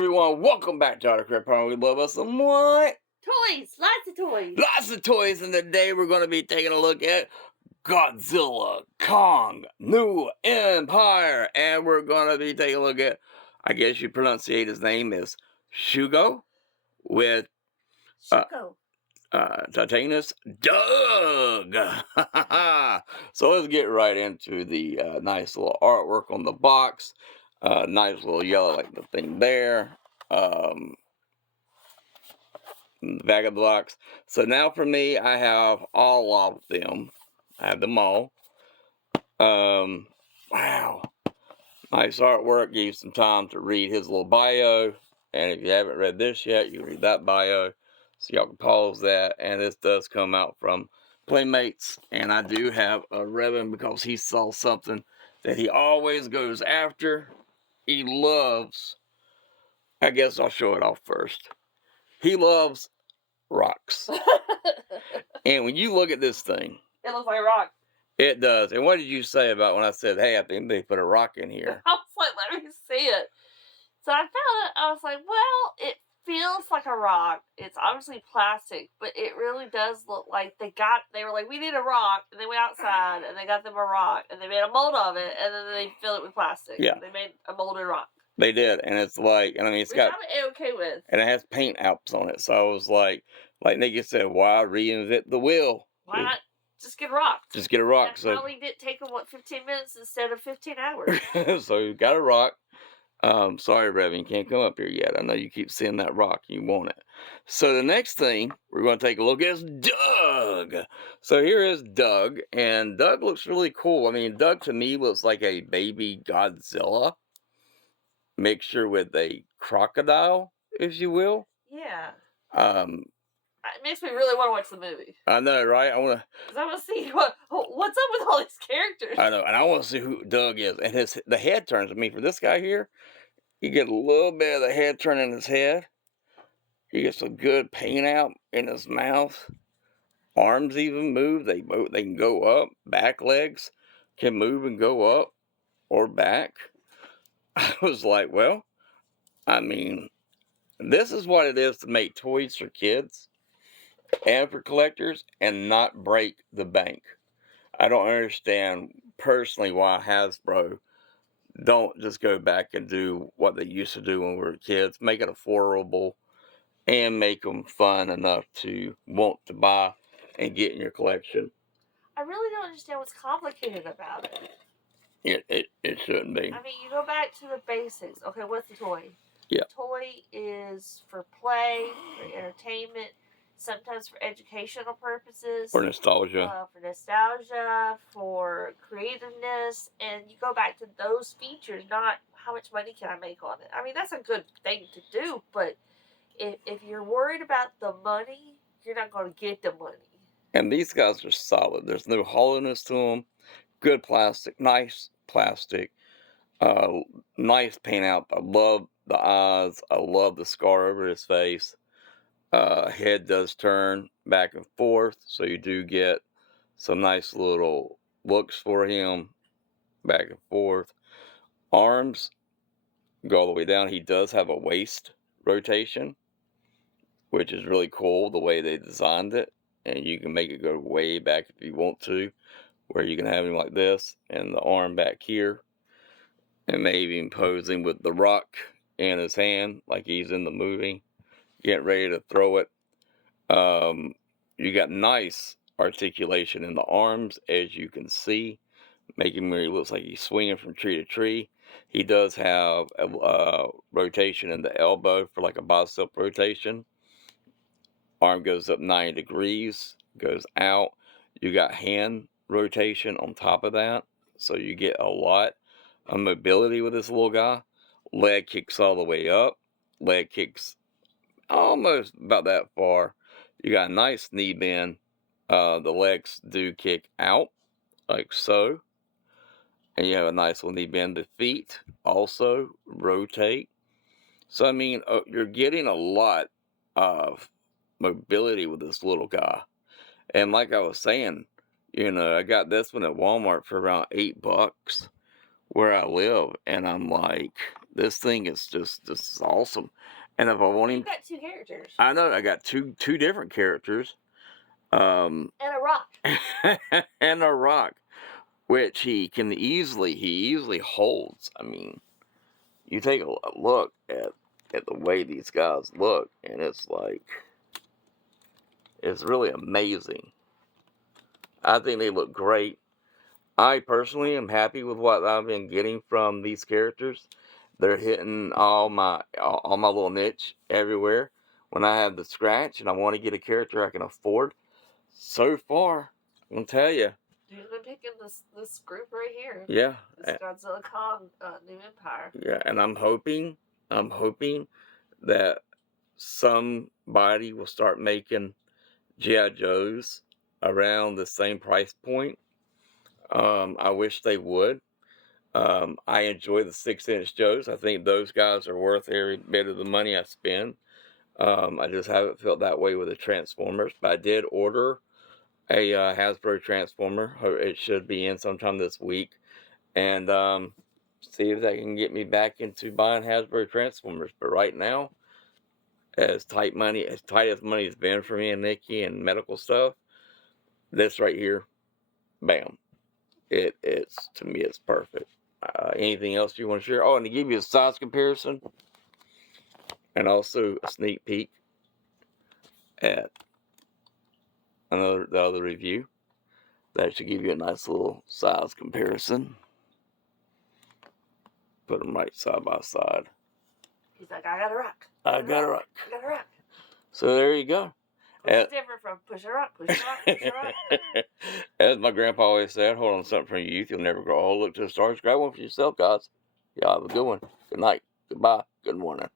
Everyone, welcome back to our Crap Power. We love us some what? Toys! Lots of toys! Lots of toys, and today we're going to be taking a look at Godzilla, Kong, New Empire, and we're going to be taking a look at, I guess you pronunciate his name is Shugo with Suko. Titanus Doug. So let's get right into the nice little artwork on the box. Nice little yellow like the thing there. Bag of blocks. So now for me, I have all of them. I have them all. Wow. Nice artwork. Gave you some time to read his little bio. And if you haven't read this yet, you can read that bio. So y'all can pause that. And this does come out from Playmates. And I do have a ribbon because he saw something that he always goes after. He loves. I guess I'll show it off first. He loves rocks. And when you look at this thing, It looks like a rock. it does. And what did you say about when I said, hey, I think they put a rock in here? I was like, let me see it. So I found it. I was like, well, it feels like a rock. It's obviously plastic, but it really does look like they were like, we need a rock. And they went outside and they got them a rock and they made a mold of it and then they filled it with plastic. Yeah. They made a molded rock. They did. And it's like, and I mean, it's Which got, I'm okay with. and it has paint apps on it. So I was like Nikki said, why reinvent the wheel? Why not just get a rock? Just get a rock. That probably did take them, 15 minutes instead of 15 hours. So you got a rock. Sorry, Revan, you can't come up here yet. I know you keep seeing that rock. You want it. So the next thing we're going to take a look at is Doug. So here is Doug, and Doug looks really cool. I mean, Doug to me looks like a baby Godzilla mixture with a crocodile, if you will. Yeah. Um, It makes me really want to watch the movie. I know, right? I want to see what's up with all these characters. I know, and I want to see who Doug is. And the head turns. I mean, for this guy here, you get a little bit of the head turn in his head. You get some good paint out in his mouth. Arms even move. They move. They can go up. Back legs can move and go up or back. I was like, well, I mean, this is what it is to make toys for kids and for collectors and not break the bank. I don't understand personally why Hasbro don't just go back and do what they used to do when we were kids. Make it affordable and make them fun enough to want to buy and get in your collection. I really don't understand what's complicated about it. It shouldn't be. I mean, you go back to the basics. Okay, what's the toy? Yeah. The toy is for play, for entertainment, sometimes for educational purposes. For nostalgia. For creativeness. And you go back to those features, not how much money can I make on it. I mean, that's a good thing to do, but if you're worried about the money, you're not going to get the money. And these guys are solid. There's no hollowness to them. Good plastic, nice plastic. Nice paint out. I love the eyes. I love the scar over his face. Head does turn back and forth, so you do get some nice little looks for him back and forth. Arms go all the way down. He does have a waist rotation, which is really cool the way they designed it. And you can make it go way back if you want to, where you can have him like this and the arm back here. And maybe even posing with the rock in his hand like he's in the movie, getting ready to throw it. You got nice articulation in the arms, as you can see, making where he looks like he's swinging from tree to tree. He does have a rotation in the elbow for like a bicep rotation. Arm goes up 90 degrees, goes out. You got hand rotation on top of that, so you get a lot of mobility with this little guy. Leg kicks all the way up. Leg kicks almost about that far. You got a nice knee bend. The legs do kick out, like so. And you have a nice little knee bend. The feet also rotate. So, I mean, you're getting a lot of mobility with this little guy. And like I was saying, I got this one at Walmart for around $8 where I live. And I'm like, this thing is just this is awesome. And if I want You've him, got 2 characters. I know I got two different characters, And a rock. and a rock, which he easily holds. I mean, you take a look at the way these guys look, and it's like it's really amazing. I think they look great. I personally am happy with what I've been getting from these characters. They're hitting all my little niche everywhere. When I have the scratch and I want to get a character I can afford, so far, I'm gonna tell you, You've been picking this group right here. yeah, This Godzilla Kong New Empire. yeah, and I'm hoping that somebody will start making GI Joes around the same price point. I wish they would. I enjoy the 6-inch Joes. I think those guys are worth every bit of the money I spend. I just haven't felt that way with the Transformers, but I did order a Hasbro Transformer. It should be in sometime this week, and see if that can get me back into buying Hasbro Transformers. But right now, as tight as money has been for me and Nikki and medical stuff, this right here, bam, it's to me it's perfect. Anything else you want to share? Oh, and to give you a size comparison and also a sneak peek at the other review, that should give you a nice little size comparison. Put them right side by side. He's like, I got a rock. I got a rock. I got a rock. So there you go. What's different from push a rock, push a rock, push a rock? As my grandpa always said, hold on to something from your youth, you'll never grow old. Look to the stars, grab one for yourself, guys. Y'all have a good one. Good night. Goodbye. Good morning.